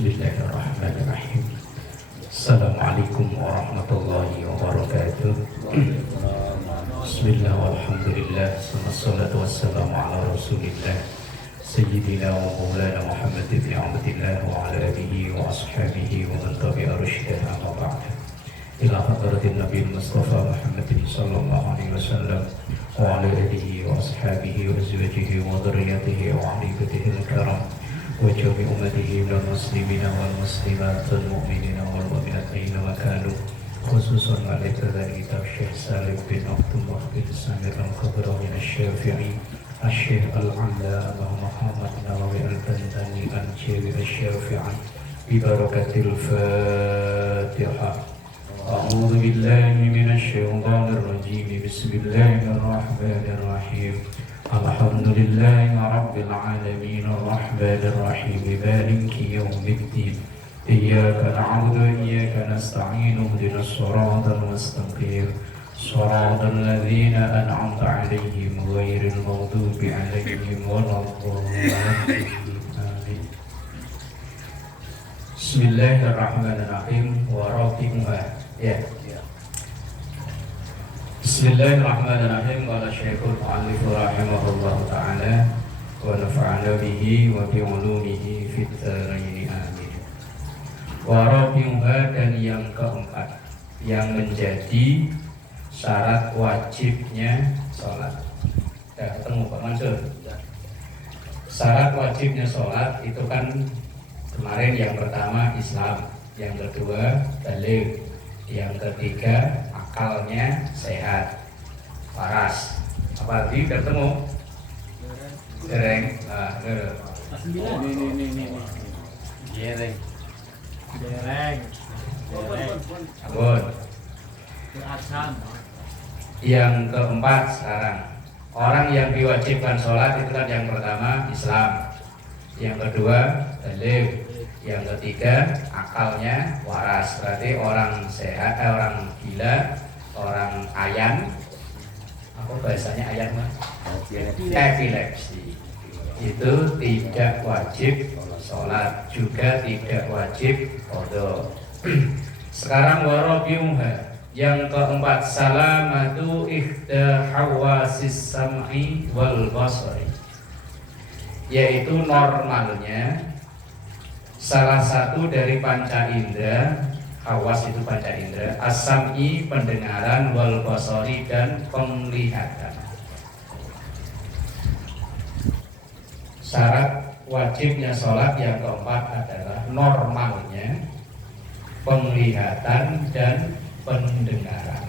Bismillahirrahmanirrahim. Assalamualaikum warahmatullahi wabarakatuh. Bismillah walhamdulillah, wassalatu wassalamu ala rasulillah Sayyidina wa maulana Muhammad ibn Abdillah wa ala alihi wa ashabihi wa man tabi'a rusydan amma ba'd. Ila hadratin Nabi Mustafa Muhammad sallallahu alaihi wasallam wa ala alihi wa ashabihi wa azwajihi wa dhurriyyatihi wa ahli baitihi al-kiram wa jami' ummatihi minal muslimina wal muslimat wal mu'minina wal mu'minat aina kanu, khususan alaika dari kitab Syekh Salim bin Abdullah bin Samir al-Khadrami al-Syafi'i Syekh al-Ala Muhammad Nawawi al-Bantani al-Jawi al-Syafi'i bi barakatil Fatihah. A'udzu billahi minasy syaithanir rajim. Bismillahirrahmanirrahim. Alhamdulillahi rabbil alamin arrahmanir rahim maliki yaumiddin. Iyyaka na'budu wa iyyaka nasta'in ihdinas siratal mustaqim siratal ladzina an'amta 'alaihim ghairil maghdubi 'alaihim waladdallin. Amin. Bismillahirrahmanirrahim. Wa rafi'uha. Ya. Bismillahirrahmanirrahim. Qala Syekhul Mu'allif rahimahullahu ta'ala wa nafa'ana bihi wa bi 'ulumihi fid dharain. Amin. Wa rabi'uha, dan yang keempat yang menjadi syarat wajibnya sholat. Sudah ketemu Pak Mansur? Syarat wajibnya sholat itu kan kemarin yang pertama Islam, yang kedua baligh, yang ketiga akalnya sehat, waras. Apa tadi ketemu? Dereng. Dereng. Abon. Yang keempat sekarang, orang yang diwajibkan sholat itu kan yang pertama Islam, yang kedua baligh, yang ketiga akalnya waras. Berarti orang sehat, orang gila, orang ayan, apa bahasanya ayan mas? Epilepsi itu tidak wajib sholat, juga tidak wajib qadha. Sekarang warabiuha, yang keempat salamatu ihda hawasis sam'i wal basari, yaitu normalnya salah satu dari panca indera. Hawas itu panca indera, as-sam'i pendengaran, wal basari dan penglihatan. Syarat wajibnya sholat yang keempat adalah normalnya penglihatan dan pendengaran.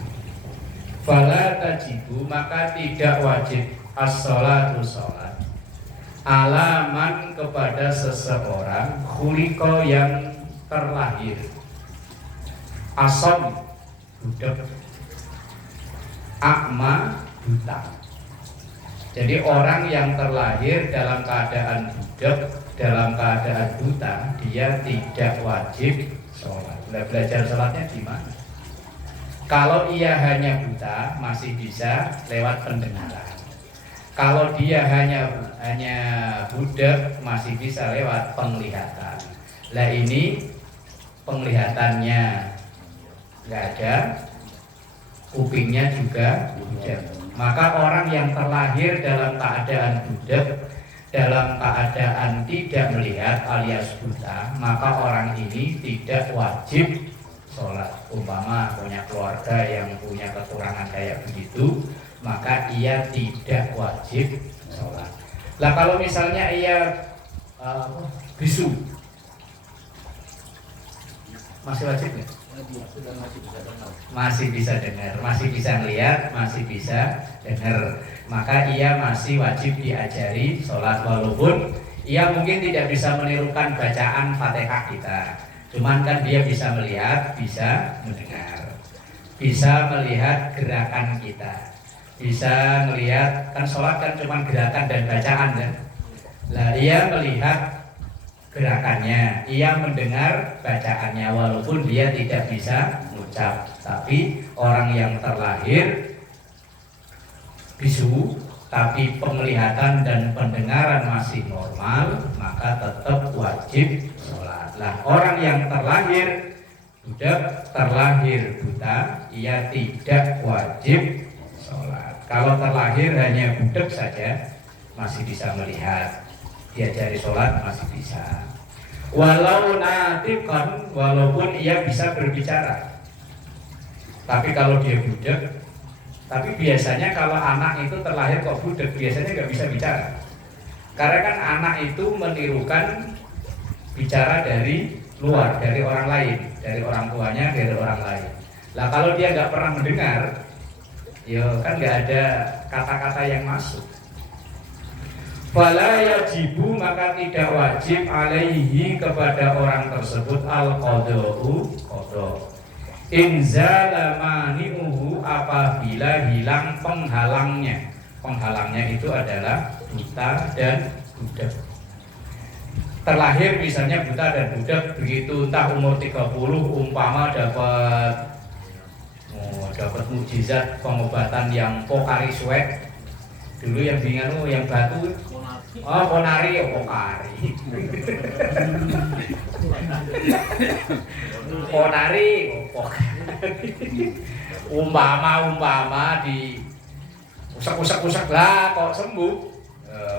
Fala tajibu, maka tidak wajib as-sholatu sholat alaman kepada seseorang khuliqa yang terlahir asom budak, akma buta. Jadi orang yang terlahir dalam keadaan budak, dalam keadaan buta, dia tidak wajib sholat. Belajar sholatnya gimana? Kalau ia hanya buta masih bisa lewat pendengaran. Kalau dia hanya budak masih bisa lewat penglihatan. Lah ini penglihatannya nggak ada, kupingnya juga budak. Maka orang yang terlahir dalam keadaan budak, dalam keadaan tidak melihat alias buta, maka orang ini tidak wajib sholat. Umpama punya keluarga yang punya kekurangan kayak begitu, maka ia tidak wajib sholat. Lah kalau misalnya ia bisu, masih wajib nggak? Masih bisa dengar, masih bisa melihat, masih bisa dengar. Maka ia masih wajib diajari sholat, walaupun ia mungkin tidak bisa menirukan bacaan Fatihah kita. Cuman kan dia bisa melihat, bisa mendengar, bisa melihat gerakan kita, bisa melihat, kan sholat kan cuma gerakan dan bacaan kan. Lah ia melihat gerakannya, ia mendengar bacaannya, walaupun dia tidak bisa mengucap. Tapi orang yang terlahir bisu tapi penglihatan dan pendengaran masih normal, maka tetap wajib sholat. Lah orang yang terlahir budak, terlahir buta, ia tidak wajib sholat. Kalau terlahir hanya budak saja masih bisa melihat, diajari sholat masih bisa. Walau natiqan, walaupun ia bisa berbicara. Tapi kalau dia budak, tapi biasanya kalau anak itu terlahir kok budak, biasanya nggak bisa bicara. Karena kan anak itu menirukan bicara dari luar, dari orang lain, dari orang tuanya, dari orang lain. Lah kalau dia nggak pernah mendengar, ya kan nggak ada kata-kata yang masuk. Fala yajibu, maka tidak wajib alaihi kepada orang tersebut al-qada'u, qada. Inzala mani'uhu, apabila hilang penghalangnya. Penghalangnya itu adalah buta dan budak. Terlahir misalnya buta dan budak, begitu entah umur 30 umpama dapat mujizat pengobatan yang pokari sweat. Dulu yang bingung yang batu, ponari pokari. Ponari pokari. Umpama di usak lah kok sembuh,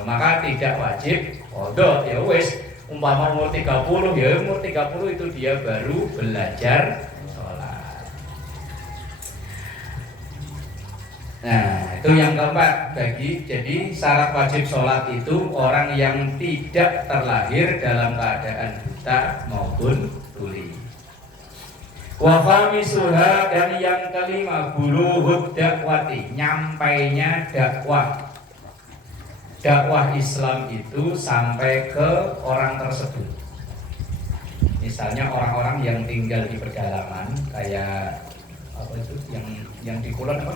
maka tidak wajib qada. Ya wis, umpama umur 30, ya umur 30 itu dia baru belajar sholat. Nah, itu yang keempat jadi syarat wajib sholat itu orang yang tidak terlahir dalam keadaan buta maupun tuli. Wa khamisuha, dan yang kelima bulughud dakwati, nyampainya dakwah. Dakwah Islam itu sampai ke orang tersebut. Misalnya orang-orang yang tinggal di pedalaman kayak apa itu yang di Kulon apa?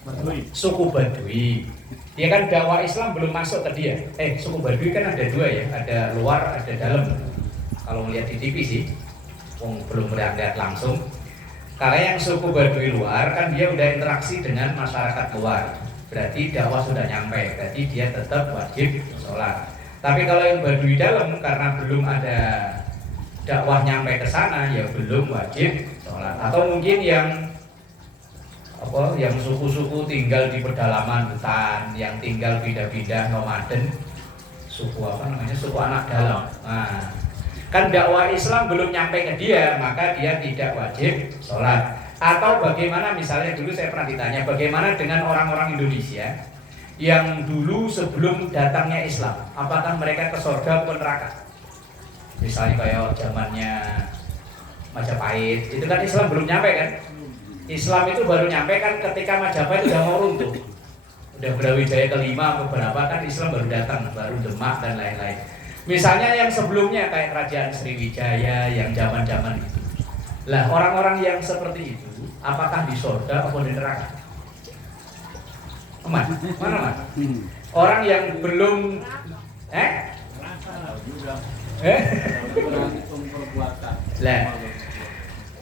Badui. Suku Badui. Dia kan dakwah Islam belum masuk ke dia. Suku Badui kan ada dua ya, ada luar, ada dalam. Kalau melihat di TV sih, belum melihat langsung. Karena yang suku Badui luar kan dia udah interaksi dengan masyarakat luar. Berarti dakwah sudah nyampe, berarti dia tetap wajib sholat. Tapi kalau yang Badui dalam, karena belum ada dakwah nyampe ke sana, ya belum wajib sholat. Atau mungkin yang suku-suku tinggal di pedalaman hutan, yang tinggal pindah-pindah nomaden, suku anak dalam. Nah, kan dakwah Islam belum nyampe ke dia, maka dia tidak wajib sholat. Atau bagaimana, misalnya dulu saya pernah ditanya, bagaimana dengan orang-orang Indonesia yang dulu sebelum datangnya Islam, apakah mereka ke surga atau neraka? Misalnya kayak zamannya Majapahit, itu kan Islam belum nyampe kan? Islam itu baru nyampe kan ketika Majapahit udah mau runtuh, udah Brawijaya kelima beberapa kan Islam baru datang, baru Demak dan lain-lain. Misalnya yang sebelumnya kayak Kerajaan Sriwijaya yang zaman-zaman itu. Lah orang-orang yang seperti itu, apakah di surga atau di neraka? Mana? Orang yang belum Lah,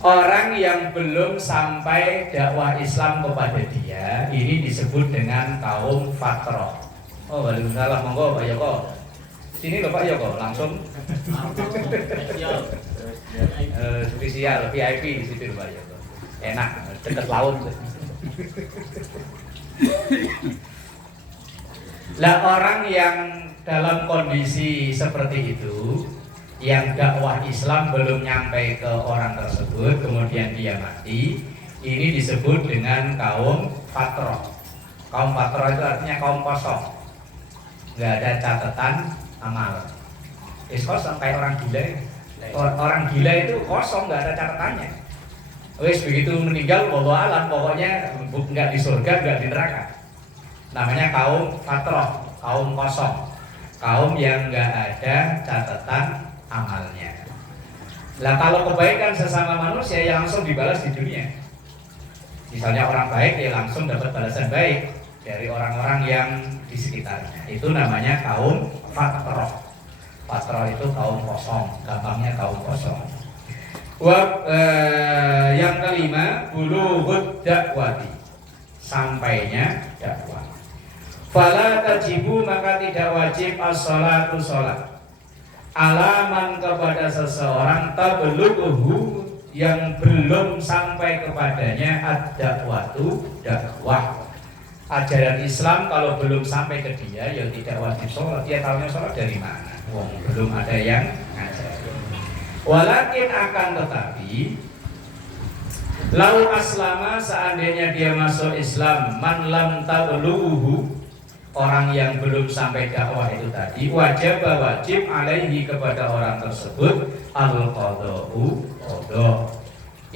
orang yang belum sampai dakwah Islam kepada dia, ini disebut dengan kaum fatroh. Oh, waalaikumsalam, monggo Pak Yoko. Sini loh Pak Yoko, langsung. Spesial VIP di situ Pak Yoko. Enak, dekat laut. Lah orang yang dalam kondisi seperti itu, yang dakwah Islam belum nyampe ke orang tersebut, kemudian dia mati, ini disebut dengan kaum fatroh. Kaum fatroh itu artinya kaum kosong, nggak ada catatan amal. Kosong kayak orang gila. Orang gila itu kosong, nggak ada catatannya. Wes begitu meninggal, wallahu alam, pokoknya nggak di surga, nggak di neraka. Namanya kaum fatroh, kaum kosong, kaum yang nggak ada catatan amalnya. Lah kalau kebaikan sesama manusia ya langsung dibalas di dunia. Misalnya orang baik ya langsung dapat balasan baik dari orang-orang yang di sekitarnya. Itu namanya kaum fatroh. Fatroh itu kaum kosong, gampangnya kaum kosong. Yang kelima, bulughud dakwati, sampainya dakwah. Fala tajibu, maka tidak wajib as-sholatu sholat. alaman kepada seseorang tablughu yang belum sampai kepadanya ad-da'watu dakwah. Ajaran Islam kalau belum sampai ke dia ya tidak wajib sholat. Dia tahunya sholat dari mana? Wong belum ada yang ngajarin. Walakin akan tetapi lau aslama seandainya dia masuk Islam man lam tablughu, orang yang belum sampai dakwah itu tadi, wajib alaihi kepada orang tersebut al-qada'u qada.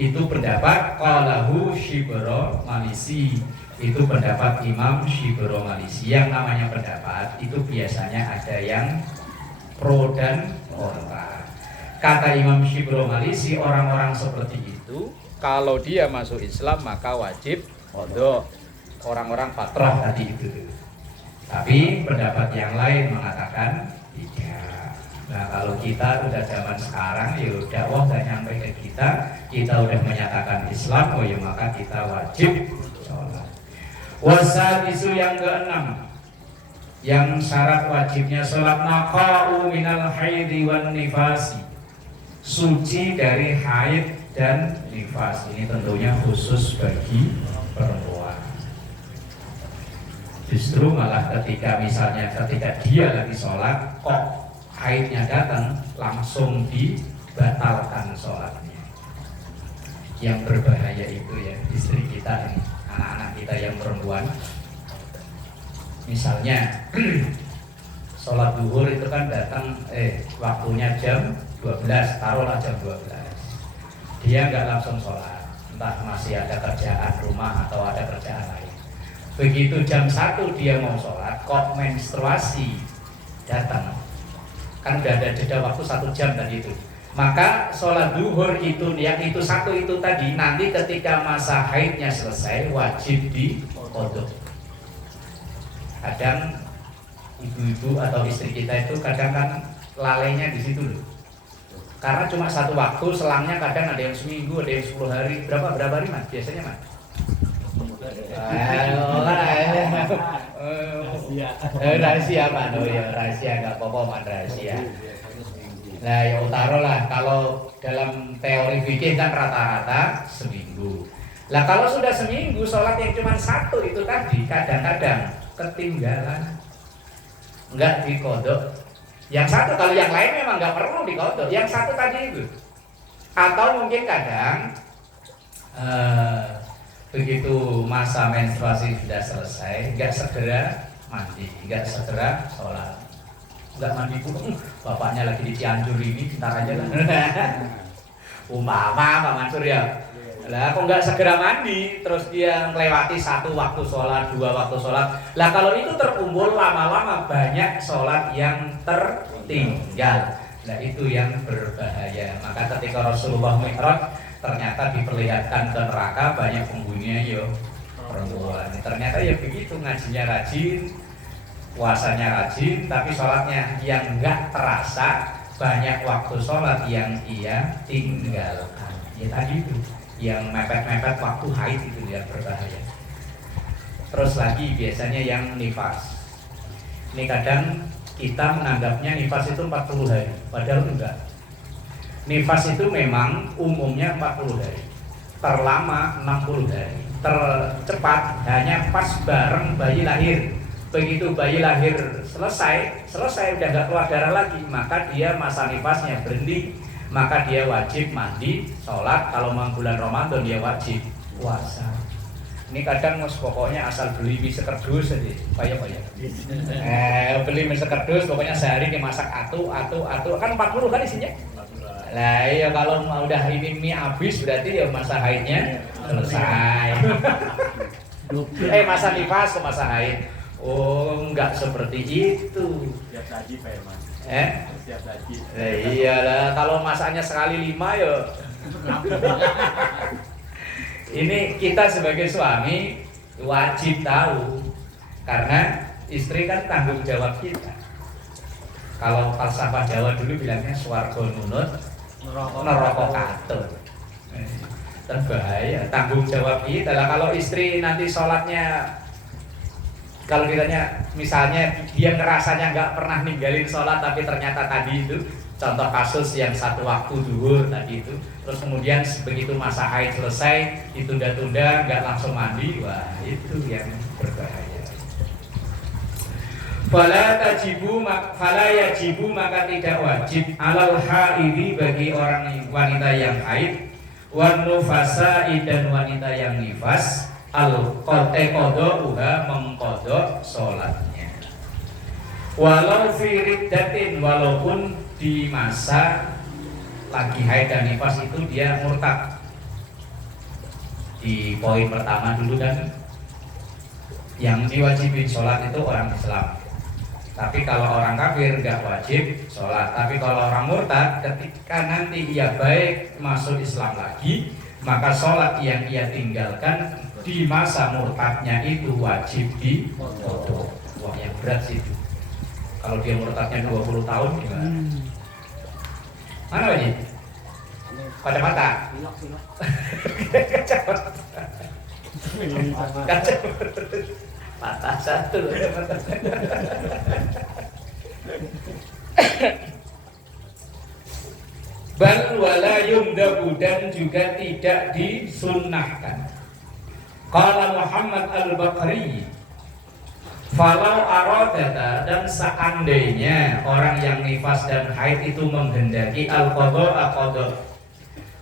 Itu pendapat qalahu Shibro Malisi. Itu pendapat Imam Shibro Malisi. Yang namanya pendapat itu biasanya ada yang pro dan kontra. Kata Imam Shibro Malisi, orang-orang seperti itu kalau dia masuk Islam maka wajib qada. Orang-orang fatrah tadi itu. Tapi pendapat yang lain mengatakan tidak. Nah kalau kita udah zaman sekarang ya dakwah udah nyampe ke kita udah menyatakan Islam, oh ya maka kita wajib sholat. Wasadisu yang keenam, yang syarat wajibnya sholat naqa'u minal haidi wan nifasi, suci dari haid dan nifas. Ini tentunya khusus bagi perempuan. Justru malah ketika dia lagi sholat kok haidnya datang, langsung dibatalkan sholatnya. Yang berbahaya itu ya istri kita ini, anak-anak kita yang perempuan. Misalnya sholat duhur itu kan datang waktunya jam 12, taruhlah jam 12. Dia nggak langsung sholat, entah masih ada kerjaan rumah atau ada kerjaan lain. Begitu jam 1 dia mau sholat, kok menstruasi datang, kan udah ada jeda waktu 1 jam tadi itu. Maka sholat duhur itu yang itu satu itu tadi nanti ketika masa haidnya selesai wajib diqadha. Kadang ibu-ibu atau istri kita itu kadang kan lalainya di situ loh. Karena cuma satu waktu, selangnya kadang ada yang seminggu, ada yang 10 hari. Berapa hari Mas? Biasanya Mas? Rahasia Pak, oh ya rahasia, nggak apa-apa Man, rahasia. Nah ya taruhlah kalau dalam teori fikih kan rata-rata seminggu. Lah kalau sudah seminggu sholat yang cuma satu itu tadi kadang-kadang ketinggalan, nggak diqadha. Yang satu, kalau yang lain memang nggak perlu diqadha. Yang satu tadi itu. Atau mungkin kadang begitu masa menstruasi sudah selesai, nggak segera mandi, nggak segera sholat, nggak mandi pun, bapaknya lagi di Cianjur ini, ntar aja lah. Umpama Pak Mansur ya. Lah kok nggak segera mandi, terus dia melewati 1 waktu sholat, 2 waktu sholat. Lah kalau itu terkumpul lama-lama banyak sholat yang tertinggal. Nah itu yang berbahaya. Maka ketika Rasulullah Mi'raj ternyata diperlihatkan ke neraka banyak penghuninya yo perempuan. Ternyata ya begitu, ngajinya rajin, puasanya rajin, tapi sholatnya yang nggak terasa, banyak waktu sholat yang ia tinggalkan. Ya tadi itu yang mepet-mepet waktu haid itu yang berbahaya. Terus lagi biasanya yang nifas. Ini kadang kita menganggapnya nifas itu 40 hari, padahal enggak. Nifas itu memang umumnya 40 hari, terlama 60 hari, tercepat hanya pas bareng bayi lahir. Begitu bayi lahir selesai udah nggak keluar darah lagi, maka dia masa nifasnya berhenti, maka dia wajib mandi, sholat. Kalau memang bulan Ramadan dia wajib puasa. Ini kadang mas pokoknya asal beli mie sekerdus aja, payah. Beli mie sekerdus, pokoknya sehari dimasak atu, kan 40 kan isinya. Lah iya kalau udah ini mie habis berarti ya masa haidnya selesai. Masa nifas ke masa haid. Oh, enggak seperti itu. Siap saji Pak Herman. Siap saji. Iyalah, kalau masaknya sekali 5 ya. Ini kita sebagai suami wajib tahu, karena istri kan tanggung jawab kita. Kalau falsafah Jawa dulu bilangnya swarga nunut, neraka katut. Terbahaya, tanggung jawab kita. Lah kalau istri nanti sholatnya kalau ditanya misalnya dia ngerasanya nggak pernah ninggalin sholat tapi ternyata tadi itu contoh kasus yang satu waktu duhur tadi itu, terus kemudian begitu masa haid selesai ditunda-tunda nggak langsung mandi, wah itu yang berbahaya. Fala yajibu maka tidak wajib alal haidi bagi orang wanita yang haid, wan nufasai dan wanita yang nifas, al qada'uha mengqada salatnya. Walau fi riddatin, walaupun di masa lagi haid dan nifas itu dia murtad. Di poin pertama dulu kan yang diwajibin sholat itu orang Islam. Tapi kalau orang kafir nggak wajib sholat. Tapi kalau orang murtad, ketika nanti ia baik masuk Islam lagi, maka sholat yang ia tinggalkan di masa murtadnya itu wajib diqodho. Wah yang berat sih itu. Kalau dia murtadnya 20 tahun gimana? Mana wajib? Kacamata. Kacamata. Patah satu. Bal wala yumdabu, dan juga tidak disunnahkan. Qala Muhammad al-Baqari, falau aradata, dan seandainya orang yang nifas dan haid itu menghendaki al-qadha qadha,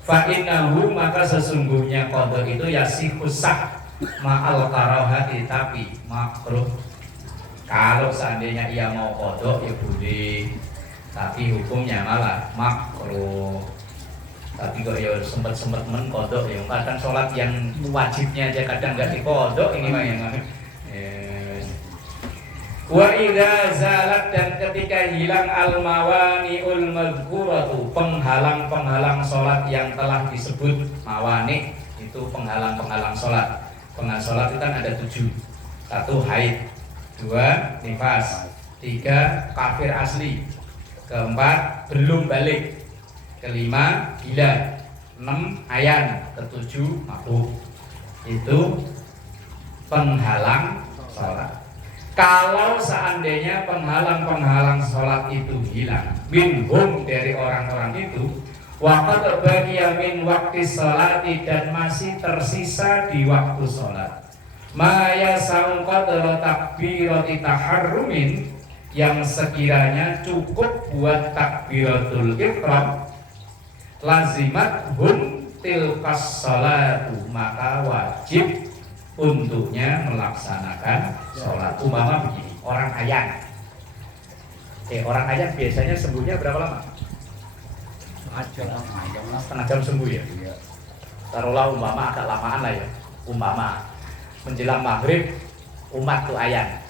fa innahu, maka sesungguhnya qadha itu yasihu sah ma'al karahati, tapi makruh. Kalau seandainya ia mau qadha ya boleh, tapi hukumnya malah makruh. Tapi kok ya sempet-sempet qadha ya, kadang sholat yang wajibnya aja kadang nggak diqadha, ini mah yang wa idza zalat, dan ketika hilang al mawani'ul madhkuratu, penghalang-penghalang sholat yang telah disebut mawani, itu penghalang-penghalang sholat. Penghalang sholat itu kan ada 7. 1 haid, 2 nifas, 3 kafir asli, 4 belum balik, 5 gila, 6 ayan, 7 mabuk. Itu penghalang sholat. Kalau seandainya penghalang-penghalang sholat itu hilang minhum, dari orang-orang itu, waqad baqiya min waqti sholati, dan masih tersisa di waktu sholat, ma yasau qadra takbirati taharrumin, yang sekiranya cukup buat takbiratul ihram, lazimat hum tilkas sholatu, maka wajib untuknya melaksanakan sholat. Umpama begini, orang ayan, orang ayan biasanya sembuhnya berapa lama? Setengah jam sembuh ya. Taruhlah umpama agak lamaan lah ya. Umpama menjelang maghrib umat tuh ayan.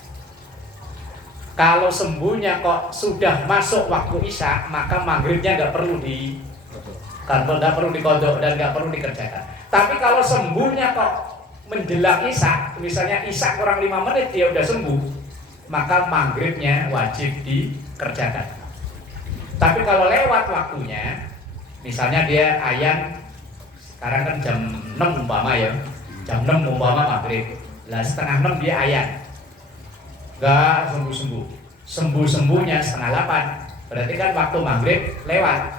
Kalau sembuhnya kok sudah masuk waktu isya, maka maghribnya nggak perlu nggak perlu diqadha dan nggak perlu dikerjakan. Tapi kalau sembuhnya kok menjelang isya, misalnya isya kurang 5 menit dia udah sembuh, maka maghribnya wajib dikerjakan. Tapi kalau lewat waktunya, misalnya dia ayan sekarang kan jam 6 umpama ya, jam 6 umpama maghrib, lah setengah 6 dia ayan, nggak sembuhnya setengah 8, berarti kan waktu maghrib lewat,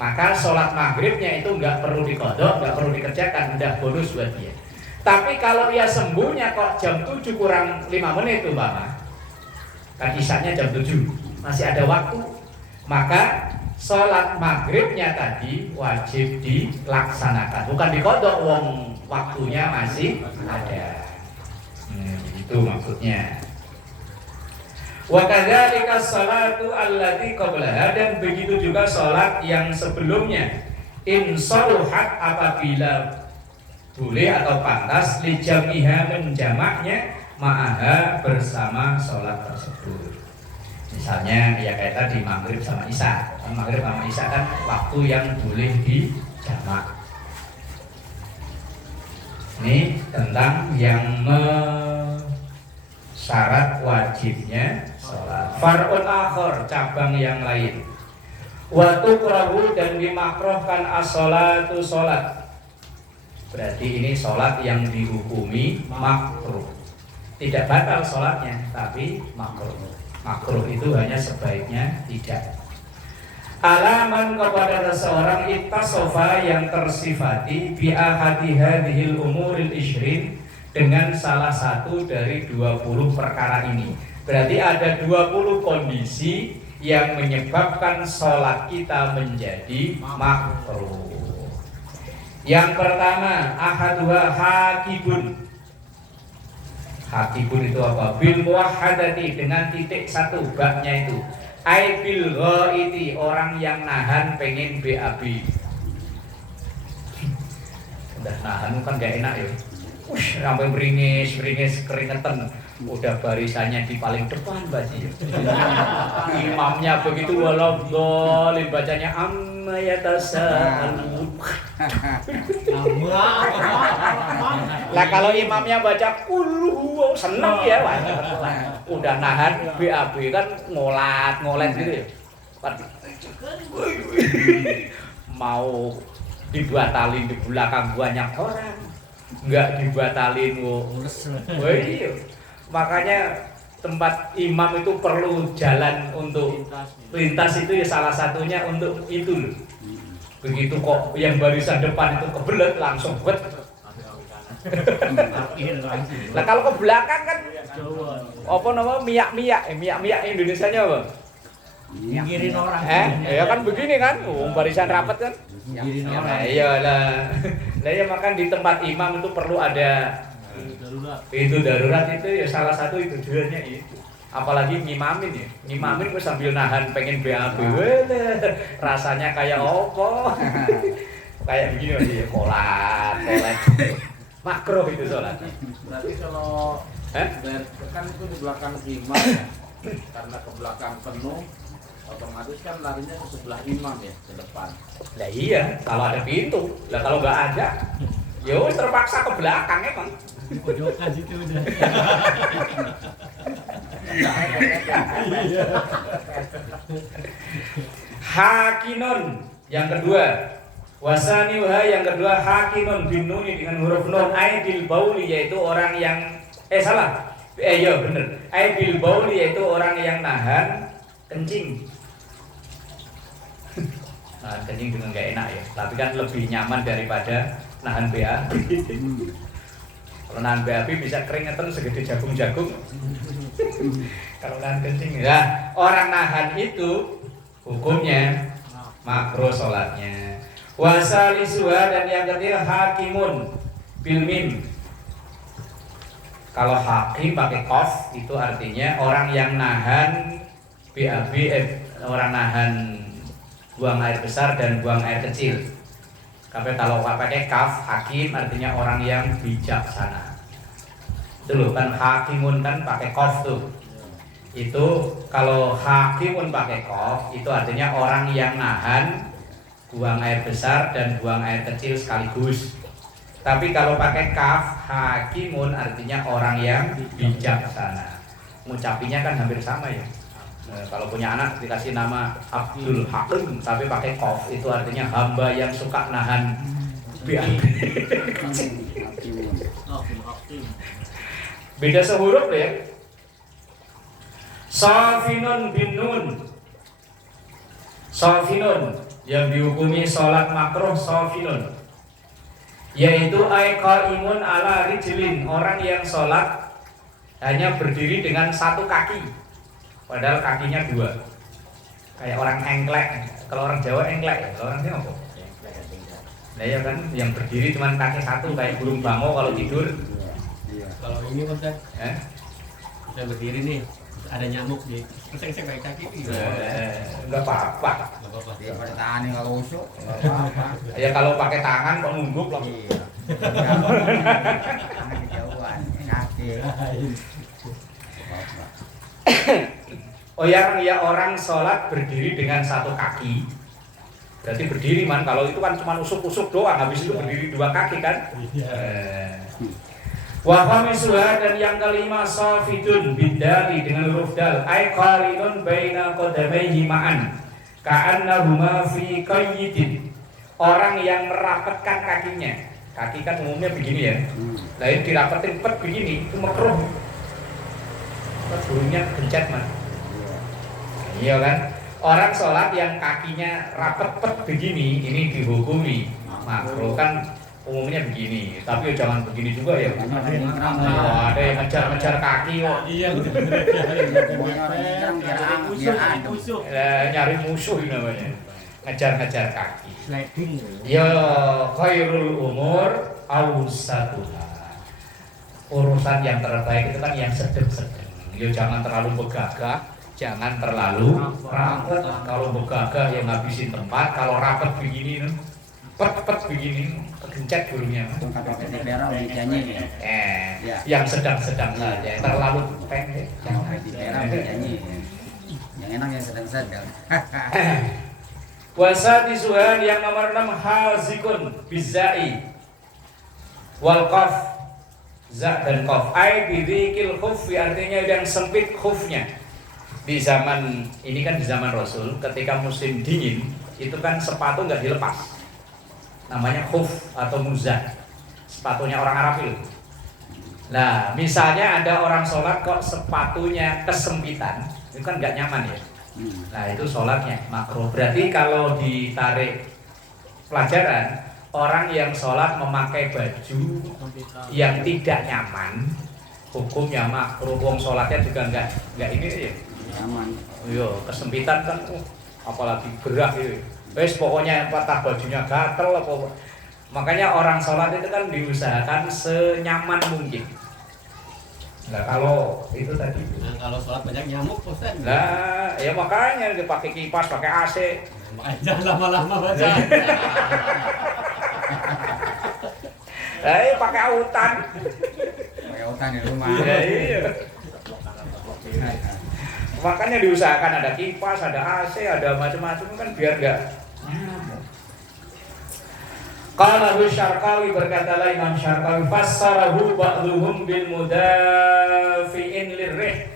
maka sholat maghribnya itu nggak perlu diqadha, nggak perlu dikerjakan, udah bonus buat dia. Tapi kalau dia sembuhnya kok jam 7 kurang 5 menit umpama, kan isyanya jam 7, masih ada waktu, maka sholat maghribnya tadi wajib dilaksanakan, bukan diqadha, wong waktunya masih ada. Itu maksudnya. Wa kadzalika sholatu allati qablaha, dan begitu juga sholat yang sebelumnya, in shaluhat, apabila boleh atau pantas, li jamiha, menjamaknya, ma'aha, bersama sholat tersebut. Misalnya ya kayak tadi maghrib sama isya, maghrib sama isya kan waktu yang boleh dijamak. Ini tentang yang syarat wajibnya sholat. Far'un akhar, cabang yang lain. Wa tukrahu, dan dimakruhkan as-sholatu, sholat. Berarti ini sholat yang dihukumi makruh. tidak batal sholatnya, tapi makruh. Makruh itu hanya sebaiknya tidak. Alaman kepada seseorang ittasofa yang tersifati bi ahadi hadhil umuril isyrin, dengan salah satu dari 20 perkara ini. Berarti ada 20 kondisi yang menyebabkan sholat kita menjadi makruh. Yang pertama, ahaduha hakibun. Hakibun itu apa? Bil muwahhadati, dengan titik satu babnya itu. Ai bil ghaiti, orang yang nahan pengen BAB. Udah nahan kan gak enak ya. Sampai beringis keringetan. Udah barisannya di paling depan baji. Imamnya begitu waladhdallin, bacanya amma yatasaalun. Lah kalau imamnya baca qul huwa, seneng ya, wah. Udah nahan BAB kan ngolat gitu ya. Mau dibatalin di belakang banyak orang, enggak dibatalin woi. Iya. Makanya tempat imam itu perlu jalan untuk lintas itu ya, salah satunya untuk itu loh. Begitu kok yang barisan depan itu kebelet langsung bet. Nah kalau ke belakang kan apa namanya miak Indonesianya apa? Ngiriin orang. Ya kan begini kan, barisan rapat kan. Nah, iyalah. Lah ya makan di tempat imam itu perlu ada itu darurat itu ya, salah satu itu tujuannya itu. Apalagi ngimamin ya, ngimamin gue sambil nahan pengen BAB, rasanya kayak opo, kayak begini aja ya, kolat, makruh itu sholat. Berarti kalau kan itu di belakang imam ya, karena ke belakang penuh, otomatis kan larinya ke sebelah imam ya, ke depan. Lah iya, kalau ada pintu, lah kalau nggak ada, ya wis terpaksa ke belakang emang. Pojokan situ udah. Hakinun yang kedua, wasaniha yang kedua, hakinun bin nuni dengan huruf nun, aidil bauli yaitu orang yang iya bener, aidil bauli yaitu orang yang nahan kencing. Nahan kencing dengan gak enak ya, tapi kan lebih nyaman daripada nahan BAB. Kalau nahan BAB bisa keringetan segede jagung-jagung. Kalau nahan kencing ya, orang nahan itu hukumnya makruh sholatnya. Wasalisuha dan yang ketiga hakimun bil mim. Kalau hakim pakai qaf itu artinya orang yang nahan BAB, orang nahan buang air besar dan buang air kecil. Tapi kalau pakai kaf, hakim artinya orang yang bijaksana. Itu loh kan hakimun kan pakai qaf tuh. Itu kalau hakimun pakai qaf itu artinya orang yang nahan buang air besar dan buang air kecil sekaligus. Tapi kalau pakai kaf, hakimun artinya orang yang bijaksana. Ngucapinya kan hampir sama ya. Kalau punya anak dikasih nama Abdul Hakim tapi pakai qaf itu artinya hamba yang suka nahan BAB. Beda sehuruf ya. Safinun bin nun. Safinun yang dihukumi sholat makruh safinun, yaitu qaimun ala rijlin, orang yang sholat hanya berdiri dengan satu kaki padahal kakinya dua, kayak orang engklek. Kalau orang Jawa engklek ya, kalau orang Jawa apa? Nah ya kan, yang berdiri cuma kaki satu kayak burung bango kalau tidur. Kalau ini kan saya berdiri nih, ada nyamuk di keseng-keseng kayak kaki. Enggak apa-apa. Enggak apa-apa. Ya pada tangan kalau usuk, enggak apa-apa. Ya kalau pakai tangan kok nunduk loh. Iya. Tangan kejauhan, kaki. Oh ya orang sholat berdiri dengan satu kaki. Berarti berdiri man, kalau itu kan cuma usuk-usuk doang, habis itu berdiri dua kaki kan. Wa khamisuha dan yang kelima safidun bidali dengan huruf dal, ay qarinun baina qadamaihi ma'an ka'annahuma fi qayyidin, orang yang merapatkan kakinya. Kaki kan umumnya begini ya. Nah ini dirapetin begini, itu makruh. burungnya kencet man. Iya kan? Orang sholat yang kakinya rapet-pet begini, ini dihukumi makruh kan umumnya begini. Tapi jangan begini juga ya. Wah, ada yang ngejar-ngejar kaki kok. Iya, Nyari musuh ini namanya. Ngejar-ngejar kaki. sliding. Ya khairul umur awsatuha. Urusan yang terbaik itu kan yang sedang-sedang. Ya jangan terlalu begagah, jangan terlalu rapet. Kalau begagah ya ngabisin tempat, kalau rapet begini pet begini kegencet burungnya. Kalau pakai merah mejanya ya. Ya. Yang sedang-sedang saja, terlalu pendek. Jangan pakai merah mejanya. Yang enak yang sedang-sedang. Wasati suhan yang nomor 6 hazikun bizai wal qaf za dan qaf ai bidikil khuffi artinya yang sempit khufnya. Di zaman ini kan di zaman Rasul ketika musim dingin itu kan sepatu nggak dilepas, namanya khuf atau muzah, sepatunya orang Arab itu. Nah misalnya ada orang sholat kok sepatunya kesempitan, itu kan nggak nyaman ya. Nah itu sholatnya makruh. Berarti kalau ditarik pelajaran, orang yang sholat memakai baju yang tidak nyaman, hukumnya makruh. Wong sholatnya juga nggak ini ya. Aman. Yo kesempitan kan, apalagi berat itu. Wes pokoknya patah bajunya gatel apa. Makanya orang sholat itu kan diusahakan senyaman mungkin. Nah kalau itu tadi. Nah, kalau sholat banyak nyamuk Ustaz. Nah, ya makanya dipakai kipas, pakai AC. Makanya jangan lama-lama baca. Pakai autan. Pakai hutan di rumah. Ya, iya. Makanya diusahakan ada kipas, ada AC, ada macam-macam kan biar enggak nyamuk. Qala Syarqawi berkatalah Imam Syarqawi fassarahu ba'dhum bil mudafi'in lirrih.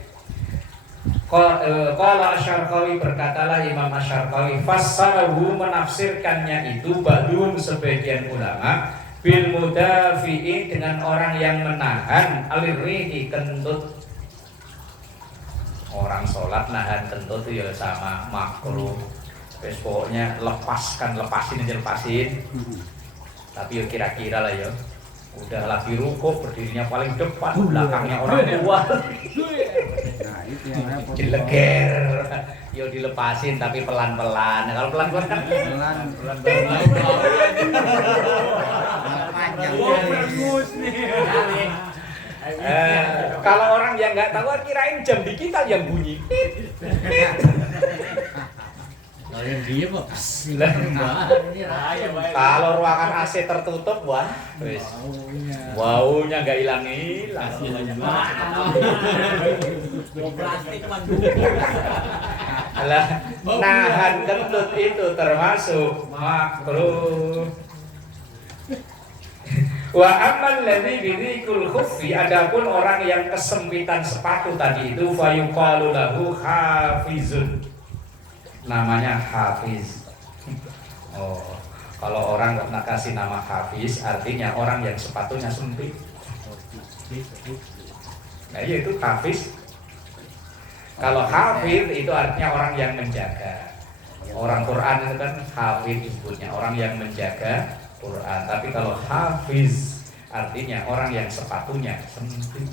Qala Syarqawi berkatalah Imam Syarqawi fassarahu menafsirkannya itu ba'dhum sebagian ulama bil mudafi'in dengan orang yang menahan alirrihi kentut. Orang sholat nahan kentut itu ya sama makruh. Wes pokoknya lepasin aja lepasin. Tapi ya kira-kira lah ya. Udah lagi rukuk berdirinya paling depan, belakangnya orang tua. Nah, itu yang repot. Dileger. Yo dilepasin tapi pelan-pelan. Nah, kalau pelan-pelan kan Pelan. Panjang. Kalau orang yang nggak tahu kirain jam digital yang bunyi. Kalau yang diem kok. Kalau ruangan AC tertutup, wah, wis. Baunya nggak hilang-hilang. Lah, nahan kentut itu termasuk makruh. Wa amal ladzi bidikul khuffi adapun orang yang kesempitan sepatu tadi itu fayuqalu lahu hafizun. Namanya hafiz. Oh, kalau orang nggak kasih nama hafiz artinya orang yang sepatunya sempit. Nah, iya itu hafiz. Kalau hafiz itu artinya orang yang menjaga. Orang Quran itu kan hafiz disebutnya orang yang menjaga Quran. Tapi kalau hafiz artinya orang yang sepatunya sempit.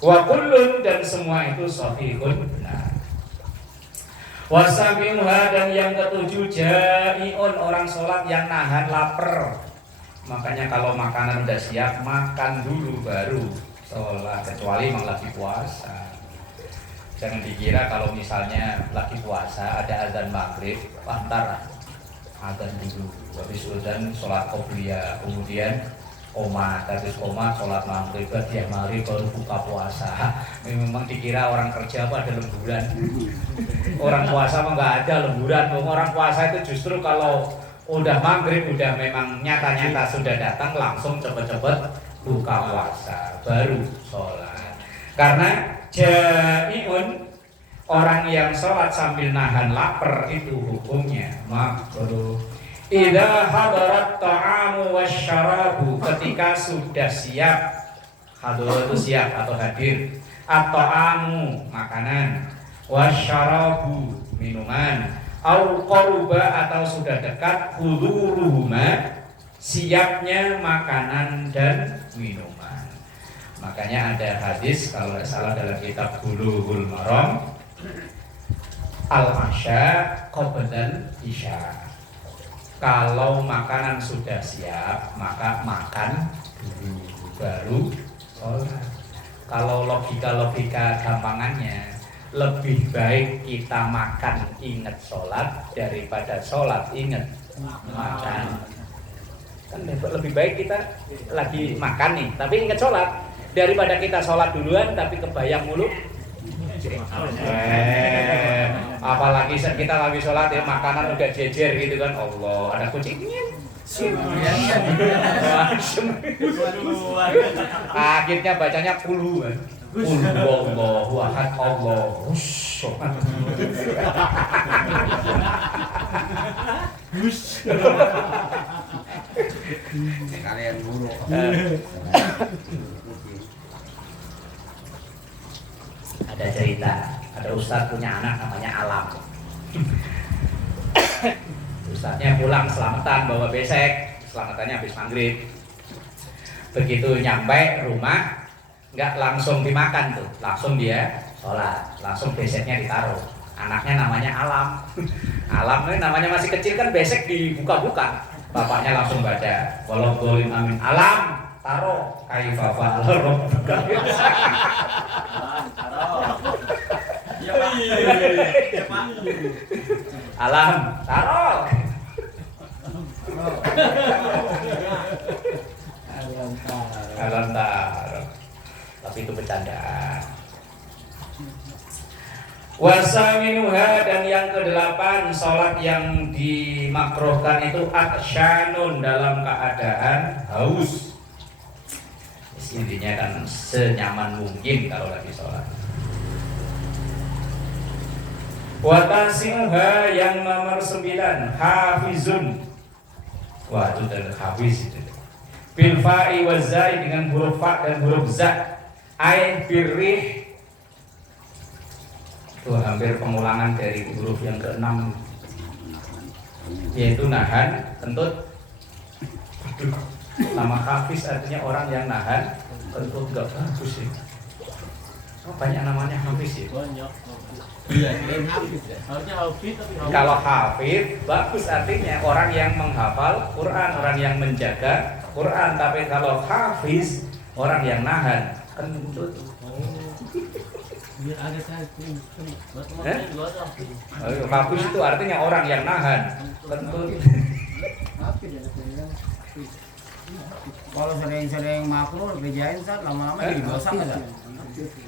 Wa kullun dan semua itu sahihun benar. Wasabiha dan yang ketujuh jai'un orang sholat yang nahan lapar. Makanya kalau makanan udah siap makan dulu baru sholat, kecuali memang lagi puasa. Jangan dikira kalau misalnya lagi puasa ada azan maghrib, ntar azan dulu, habis azan sholat qobliyah, kemudian habis sholat maghrib, tiap maghrib baru buka puasa. Memang dikira orang kerja apa ada lemburan. Orang puasa mah nggak ada lemburan. Orang puasa itu justru kalau udah maghrib udah memang nyata-nyata sudah datang langsung cepet-cepet buka puasa baru sholat. Karena jai'un orang yang sholat sambil nahan lapar itu hukumnya makruh. Idza hadarat ta'amu wasyarabu ketika sudah siap Hadir itu siap atau hadir. At-ta'amu makanan, wasyarabu minuman, au qaruba atau sudah dekat, huduruhuma siapnya makanan dan minuman. Makanya ada hadis kalau tidak salah dalam kitab Bulughul Maram, al-asya qoblal isya. Kalau makanan sudah siap maka makan dulu baru sholat. Kalau logika gampangannya lebih baik kita makan ingat sholat daripada sholat ingat makan. Kan lebih baik kita lagi makan nih tapi ingat sholat daripada kita sholat duluan tapi kebayang mulu. Apalagi kita lagi sholat ya makanan udah jejer gitu kan, Allah ada kucingnya. Akhirnya bacanya kulu kan. Allahu ahad Allahus somad. Kalian buruk. Ada cerita, ada ustadz punya anak namanya Alam. Ustadznya pulang selamatan bawa besek, selamatannya habis maghrib. Begitu nyampe rumah, nggak langsung dimakan tuh, langsung dia sholat, langsung beseknya ditaruh. Anaknya namanya Alam. Alam ini namanya masih kecil kan besek dibuka-buka. Bapaknya langsung baca, walau golim amin. Alam, taruh. Kaifa fa'ala rabbuka. Alam, taruh. Alam taruh. Tapi itu bercandaan. Wasaminuha dan yang ke-8 sholat yang dimakruhkan itu aksyanun dalam keadaan haus. Intinya kan senyaman mungkin kalau lagi sholat. Watasimuha yang nomor 9 hafizun. Wah itu dari hafiz itu. Bil fa'i wazai dengan huruf fa dan huruf za. Ai birrih itu hampir pengulangan dari huruf yang ke-6 yaitu nahan, kentut. Nama hafiz artinya orang yang nahan, kentut enggak bagus sih. Oh, banyak namanya hafiz ya. Banyak. Iya, hafiz ya. Harusnya hafiz tapi hafiz. Kalau hafiz bagus artinya orang yang menghafal Quran, orang yang menjaga Quran. Tapi kalau hafiz orang yang nahan, kentut. Biar ada saya Hafiz itu artinya orang yang nahan, kentut. Kalau sering-sering makruh kerjain saat lama-lama jadi dosa nggak sih?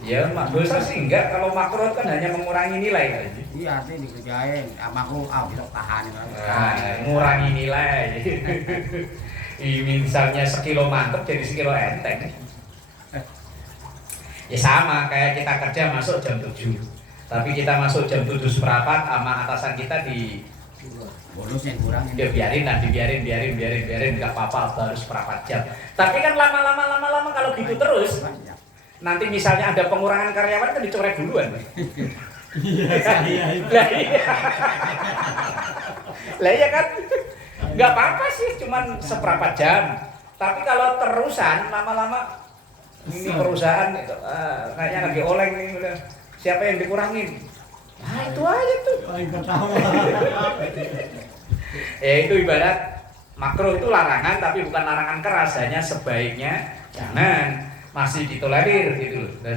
Ya, dosa sih enggak. Kalau makruh kan hanya mengurangi nilai aja. Iya, artinya dikerjain. Makruh, besok tahan. Mengurangi nilai. Misalnya sekilo mantep jadi sekilo enteng. Ya sama kayak kita kerja masuk jam 7. Tapi kita masuk jam 7 seperempat sama atasan kita di bonusnya kurangin. ya biarin lah, dibiarin, nggak apa-apa baru seperempat jam. Tapi kan lama-lama kalau gitu terus, nanti misalnya ada pengurangan karyawan kan dicoret duluan. Iya. Lah iya kan, nggak apa-apa sih, cuman seperempat jam. Tapi kalau terusan lama-lama ini perusahaan kayaknya lagi oleng nih udah. Siapa yang dikurangin? Nah itu aja tuh. Paling pertama. Ya itu ibarat makruh itu larangan tapi bukan larangan keras, hanya sebaiknya jangan, masih ditolerir gitu loh. Dan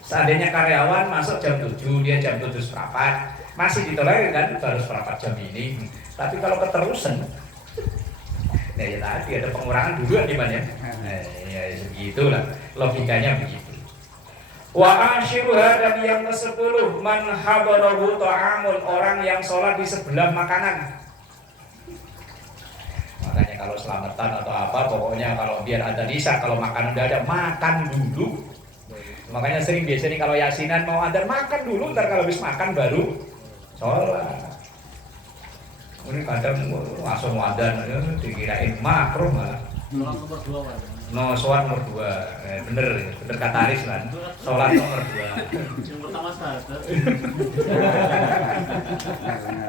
seandainya karyawan masuk jam 7, dia jam 7 seperempat, masih ditolerir kan baru seperempat jam ini. Tapi kalau keterusan ya tadi ada pengurangan duluan gimana ya? Ya segitulah logikanya begitu. Wa ashiruha dan yang ke-10 man habarahu ta'amun, orang yang sholat di sebelah makanan. Makanya kalau selamatan atau apa, pokoknya kalau biar ada nisa, kalau makan udah ada, makan dulu. Makanya sering biasanya kalau yasinan mau ada makan dulu, ntar kalau habis makan baru sholat. Ini kadang langsung wadan, dikirain makruh malah. Sholat nomor 2 Pak. No, sholat nomor 2. Bener kata Aris kan. Sholat nomor 2. Yang pertama syahadat.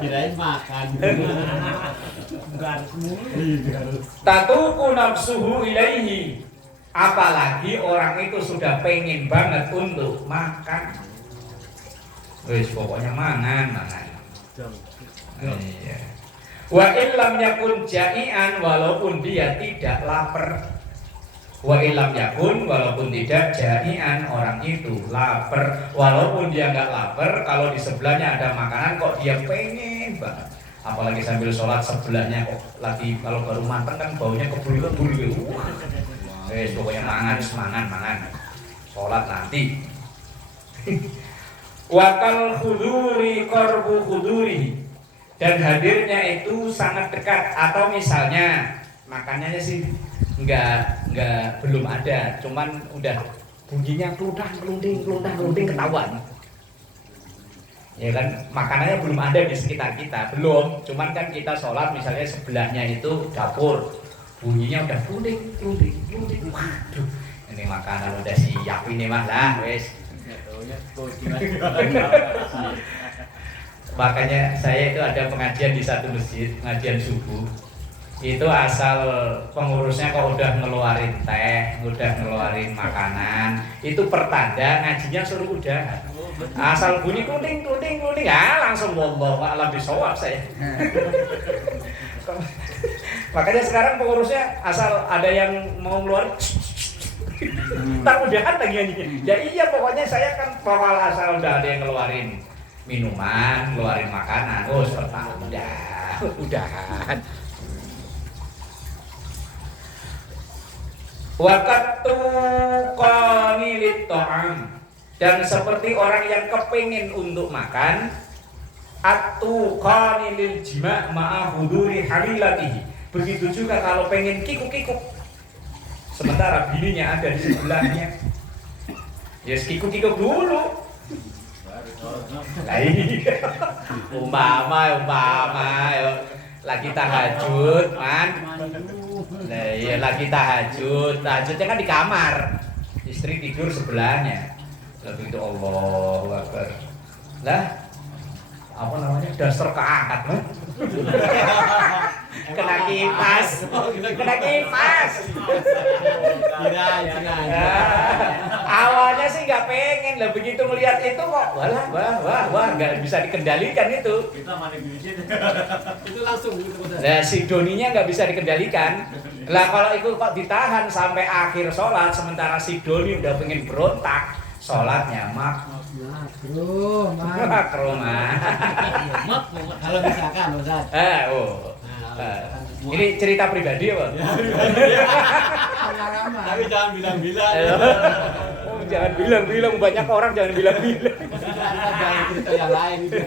Kirain makan. Enggak harus mulu. Tatuku nafsuhu ilaihi. Apalagi orang itu sudah pengen banget untuk makan. Wis pokoknya mangan. Iya. Wa illam yakun ja'ian, walaupun dia tidak lapar. Wa illam yakun, walaupun tidak ja'ian, orang itu lapar. Walaupun dia nggak lapar, kalau di sebelahnya ada makanan kok dia pengen banget. Apalagi sambil sholat sebelahnya kok lagi, kalau baru matang kan baunya kebul-kebul gitu. Pokoknya mangan. Sholat nanti. Wakal khuduri korbu khuduri, dan hadirnya itu sangat dekat. Atau misalnya makanannya sih belum ada, cuman udah bunyinya kelunting ketahuan. Ya kan, makanannya belum ada di sekitar kita, belum. Cuman kan kita sholat misalnya sebelahnya itu dapur, bunyinya udah kelunting. Waduh, ini makanan udah siap ini mah lah, wes. Makanya saya itu ada pengajian di satu masjid, pengajian subuh. Itu asal pengurusnya kalau udah ngeluarin teh, udah ngeluarin makanan, itu pertanda ngajinya suruh udah. Asal bunyi kuning, ya langsung wallahu a'lam bishawab saya. Makanya sekarang pengurusnya asal ada yang mau ngeluarin, tak udahan lagi nyanyinya. Ya iya, pokoknya saya kan pokoknya asal udah ada yang ngeluarin minuman, ngeluarin makanan, udahan. Waktu qanilit ta'am, dan seperti orang yang kepingin untuk makan, atu qanilil jima' ma'a huduri halilatihi. Begitu juga kalau pengen kikuk-kikuk, sementara bininya ada di sebelahnya, ya kikuk-kikuk dulu. Umpama lagi tahajud, man. Nah, iya lagi tahajudnya kan di kamar, istri tidur sebelahnya. Lalu itu Allahu Akbar. Lah, apa namanya? Dasar keangkat, man. Kena kipas. Awalnya sih nggak pengen, lah begitu melihat itu kok, wah, nggak bisa dikendalikan itu. Kita mandi bibit. Itu langsung gitu. Nah, si Doninya nggak bisa dikendalikan. Lah kalau itu kok ditahan sampai akhir sholat, sementara si Doni udah pengen berontak, sholatnya Makruh, kalau misalkan Ustaz. Ini cerita pribadi apa? Tapi jangan bilang-bilang. Oh, jangan bilang-bilang, banyak orang jangan bilang-bilang. Jangan cerita yang lain itu.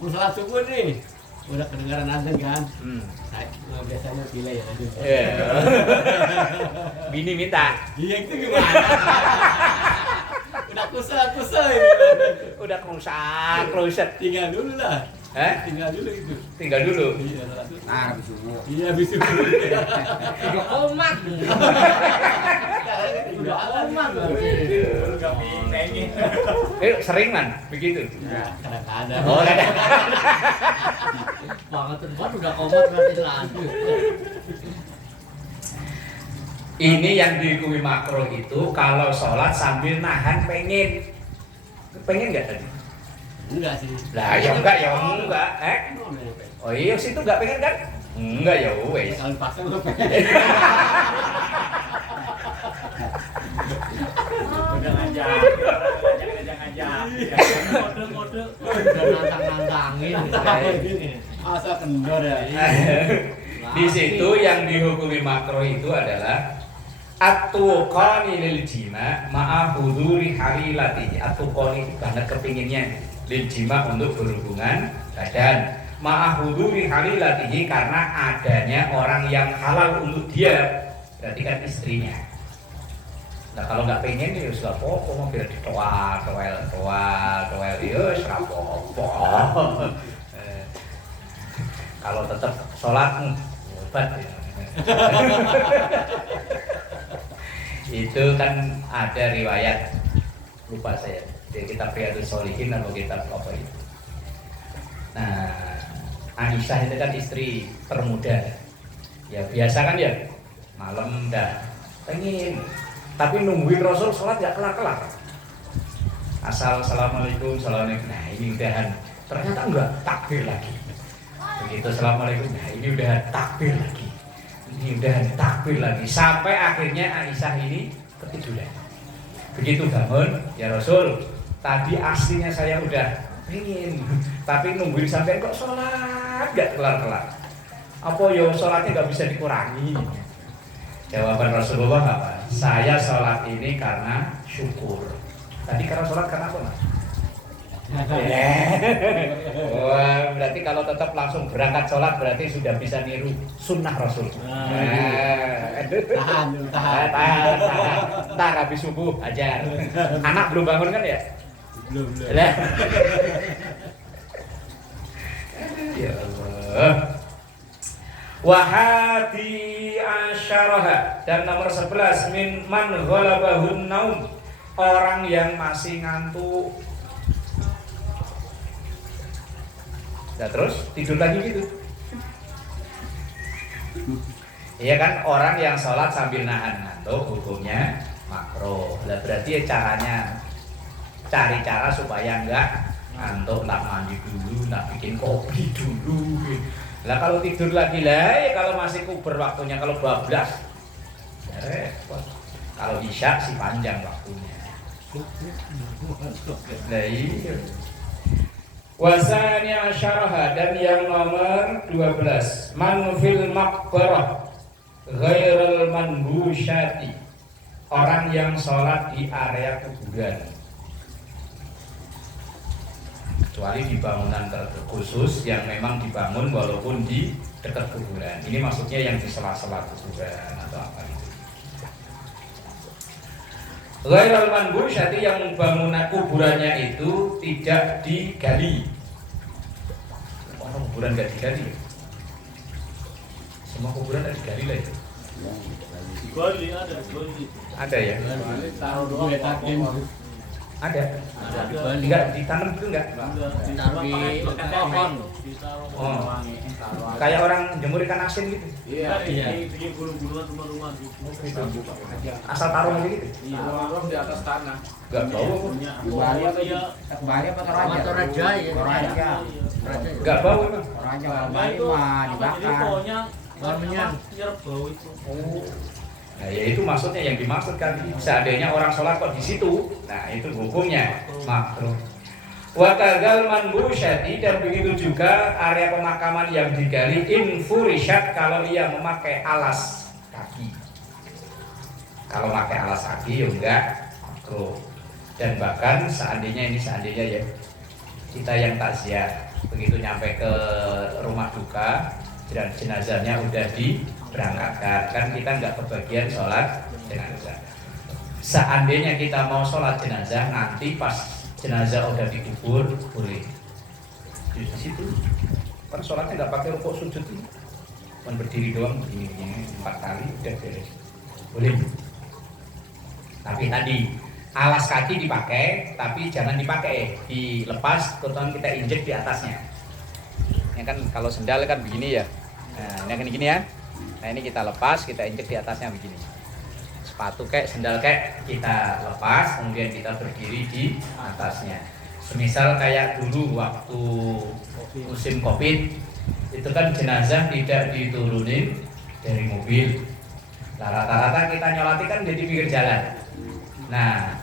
Sholat subuh nih, udah kedengaran azan kan? Biasanya pilih ya azan. Bini minta. Iya itu gimana? Udah kusel Udah kerusak. Tinggal dulu lah. Tinggal dulu itu. Tinggal dulu. Iya, sholat subuh. Habis subuh. Iya, habis subuh. Udah komat. Udah aman berarti. Udah pengen. Sering man begitu. Kadang-kadang. Oh, ada. Banget tempat udah komat berarti lanjut. Ini yang dihukumi makruh itu kalau sholat sambil nahan pengen nggak tadi? Enggak sih. Lah ya enggak. Oh iya situ nggak pengen kan? Enggak ya wes. Kalau paksa udah pengen. Udah ngajak. Kode-kode. Udah nantang-nantangin. Asa kendor ya. Di situ yang dihukumi makruh itu adalah at-tuqani lil jima' ma'a huduri halilatihi. At-tuqani itu banget kepinginnya lil jima' untuk berhubungan badan, ma'a huduri halilatihi karena adanya orang yang halal untuk dia, berarti kan istrinya. Nah kalau nggak pengen ya sudah apa-apa, mau biar ditoel, ya sudah apa-apa. Kalau tetap sholat obat ya. Itu kan ada riwayat, lupa saya, di kitab Riyadhus Shalihin atau kitab apa itu. Nah, Aisyah itu kan istri termuda. Ya biasa kan ya, malam dah pengen, tapi nungguin Rasul sholat gak kelar-kelar. Asal assalamualaikum, assalamualaikum. Nah ini udahan, ternyata enggak, takbir lagi. Begitu assalamualaikum, nah ini udah takbir lagi. Ini udah takbir lagi. Sampai akhirnya Aisyah ini ketiduran. Begitu bangun, ya Rasul, tadi aslinya saya udah pengen, tapi nungguin sampai kok sholat gak kelar-kelar. Apa ya sholatnya gak bisa dikurangi? Jawaban Rasulullah apa? Saya sholat ini karena syukur. Tadi karena sholat karena apa, Mas? Wah, berarti kalau tetap langsung berangkat sholat berarti sudah bisa niru sunnah Rasul. Tahan. Ntar habis subuh ajar. Anak belum bangun kan ya? Belum. Ya Allah. Wahadi asyaraha, dan nomor 11 min man ghalabahun naum, orang yang masih ngantuk. Nah terus tidur lagi gitu. Iya kan, orang yang sholat sambil nahan ngantuk hukumnya makruh. Lah berarti ya caranya cari cara supaya enggak ngantuk, tak mandi dulu, tak bikin kopi dulu. Lah kalau tidur lagi lah, ya kalau masih kuber waktunya, kalau bablas ya repot. Kalau isya sih panjang waktunya. Nah iya. Wasani asyaraha, dan yang nomor 12 man fil maqbarah ghairal manbusyati, orang yang sholat di area kuburan kecuali di bangunan terkhusus yang memang dibangun walaupun di dekat kuburan. Ini maksudnya yang di sela-sela kuburan atau apa gitu. Ghairal manbusyati, yang bangunan kuburannya itu tidak digali. Orang kuburan nggak digali ya? Semua kuburan ada digali lah ya? Digali ada, digali. Ada ya? Taruh doang. Ada? Enggak ditanam gitu enggak? Ditaruh di pohon. Oh. Kayak orang jemur ikan asin gitu? Iya, bikin gunung-gunungan rumah-rumah gitu. Asal taruh aja gitu? Iya, taruh di atas tanah. Enggak bau. Bali apa Toraja? Toraja ya. Toraja. Enggak bau emang? Toraja Bali mah dibakar. Warnanya nyerap bau itu. Oh. Nah, ya itu maksudnya yang dimaksud kan. Seandainya orang sholat kok di situ, nah itu hukumnya makruh. Wa kadzal manbusyati, dan begitu juga area pemakaman yang digali infurishat, kalau ia memakai alas kaki. Kalau pakai alas kaki ya enggak makruh. Dan bahkan seandainya ya kita yang takziah begitu nyampe ke rumah duka dan jenazahnya udah diberangkatkan, kan kita nggak kebagian sholat jenazah. Seandainya kita mau sholat jenazah nanti pas jenazah udah dikubur boleh di situ, kan sholatnya nggak pakai rukuk sujud ini, cuma berdiri doang begini 4 kali udah beres, boleh. Tapi tadi alas kaki dipakai, tapi jangan dipakai, dilepas, terutama kita injek di atasnya. Ya kan kalau sendal kan begini ya. Nah, ini kan gini ya. Nah, ini kita lepas, kita injek di atasnya begini. Sepatu kayak sendal kayak kita lepas, kemudian kita berdiri di atasnya. Semisal kayak dulu waktu musim Covid, itu kan jenazah tidak diturunin dari mobil. Nah, rata-rata kita nyolati kan jadi pinggir jalan. Nah,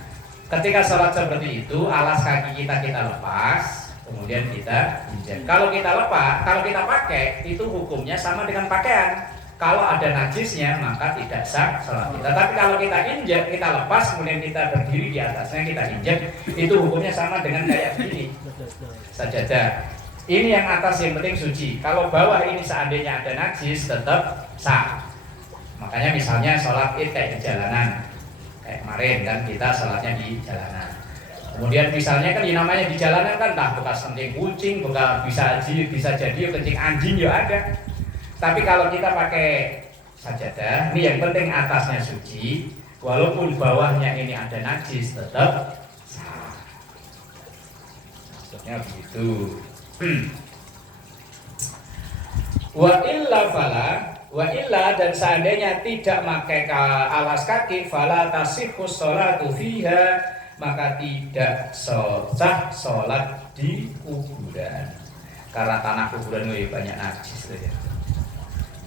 ketika sholat seperti itu, alas kaki kita lepas, kemudian kita injek. Kalau kita pakai, itu hukumnya sama dengan pakaian. Kalau ada najisnya, maka tidak sah sholat kita. Tapi kalau kita injek, kita lepas, kemudian kita berdiri di atasnya, kita injek, itu hukumnya sama dengan kayak begini. Sajadah. Ini yang atas yang penting suci. Kalau bawah ini seandainya ada najis, tetap sah. Makanya misalnya sholat id kayak di jalanan, kayak kemarin kan kita sholatnya di jalanan. Kemudian misalnya kan yang namanya di jalanan kan entah bekas kencing kucing, bekas bisa jadi kencing anjing ya ada. Tapi kalau kita pakai sajadah. Ini yang penting atasnya suci, walaupun bawahnya ini ada najis tetap sah. Maksudnya begitu. Wa illa dan seandainya tidak pakai alas kaki fala tasihhu sholatu fiha, maka tidak sah sholat di kuburan. Karena tanah kuburan itu banyak najis ya.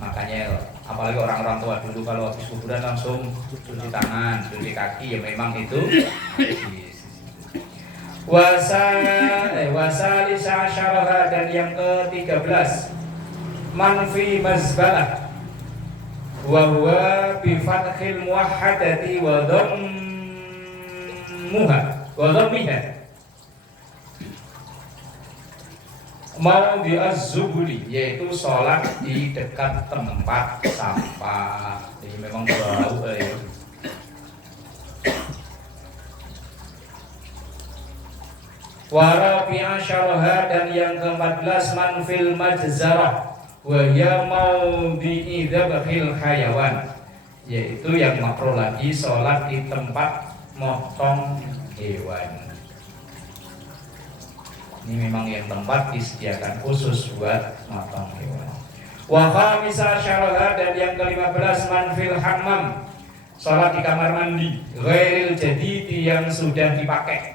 Makanya apalagi orang-orang tua dulu kalau habis kuburan langsung cuci tangan, cuci kaki, ya memang itu wasalisa asyaraha, dan yang ke-13 manfi mazbalah wa huwa bi fathil muwahhadati wa dhammiha mau di az-zubuli, yaitu sholat di dekat tempat sampah. Ini memang bau ya. Warabi asyaraha, dan yang ke-14 manfil majzarah wa ya maudhi'i dzabhil hayawan, yaitu yang makruh lagi sholat di tempat motong hewan. Ini memang yang tempat disediakan khusus buat motong hewan. Wa khamisa asyaraha, dan yang ke-15 manfil hammam, sholat di kamar mandi ghairil jadidi, yang sudah dipakai.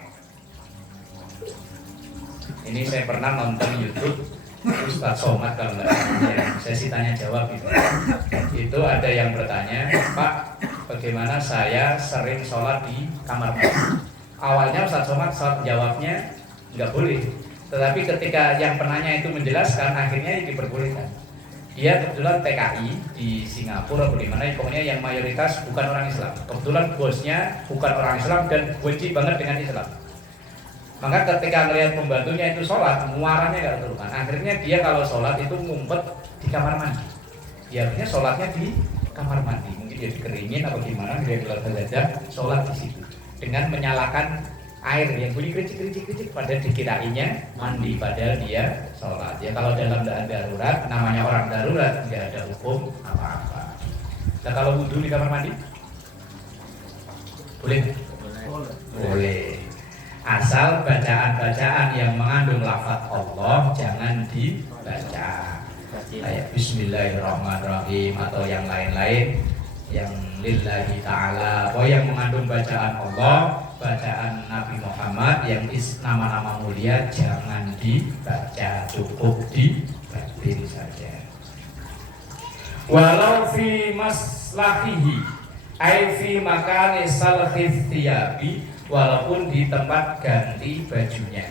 Ini saya pernah nonton YouTube Ustadz Somad, kalau nggak salah, sesi tanya jawab itu ada yang bertanya, Pak, bagaimana saya sering sholat di kamar mandi? Awalnya Ustadz Somad jawabnya nggak boleh, tetapi ketika yang penanya itu menjelaskan, akhirnya diperbolehkan. Dia kebetulan TKI di Singapura atau di mana, pokoknya yang mayoritas bukan orang Islam. Kebetulan bosnya bukan orang Islam dan benci banget dengan Islam. Maka ketika melihat pembantunya itu sholat, muaranya gak keturunan. Akhirnya dia kalau sholat itu ngumpet di kamar mandi. Ya artinya sholatnya di kamar mandi. Mungkin dia dikeringin atau gimana, dia keluar saja sholat di situ. Dengan menyalakan air yang bunyi kericik-kericik, pada dikirainya mandi, padahal dia sholat. Ya kalau dalam keadaan darurat, namanya orang darurat, tidak ada hukum apa-apa. Nah kalau wudhu di kamar mandi? Boleh? Boleh. Asal bacaan-bacaan yang mengandung lafaz Allah jangan dibaca, kayak Bismillahirrahmanirrahim atau yang lain-lain yang lillahi ta'ala, atau yang mengandung bacaan Allah, bacaan Nabi Muhammad yang nama-nama mulia jangan dibaca, cukup dibatin saja. Walau fi maslahihi ai fi makani salkhith thiyabi, walaupun di tempat ganti bajunya.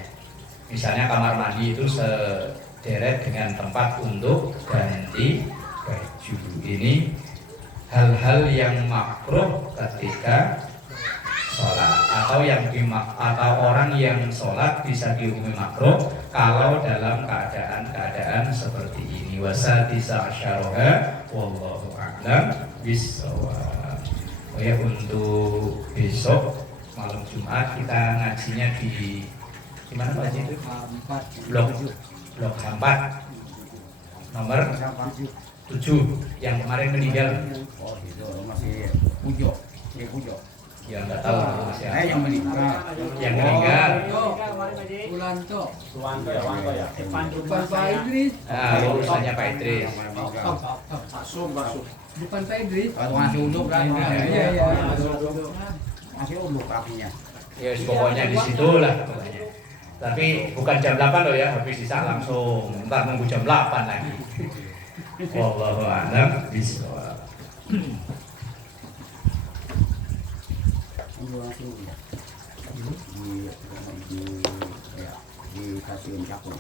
Misalnya kamar mandi itu sederet dengan tempat untuk ganti baju. Ini hal-hal yang makruh ketika sholat, atau orang yang sholat bisa dihukumi makruh kalau dalam keadaan seperti ini. Wasadisa asyaraha wallahu a'lam bissawab. Ya, untuk besok malam Jumat kita ngajinya di mana Pak Haji itu? Blok 4 nomor 7 yang kemarin meninggal. Oh itu masih Pujo. Ya nggak tahu siapa. Yang meninggal. Yang meninggal. Suwanto ya. Bukan Pak Idris. Urusannya Pak Idris. Bukan Pak Idris. Masih uduk kan? Iya. Masih uduk kakinya. Ya pokoknya di situ lah pokoknya. Tapi bukan jam 8 loh ya, habis sisa langsung. Ntar nunggu jam 8 lagi. Wallahu a'lam bishawab. Di kasihin cakung.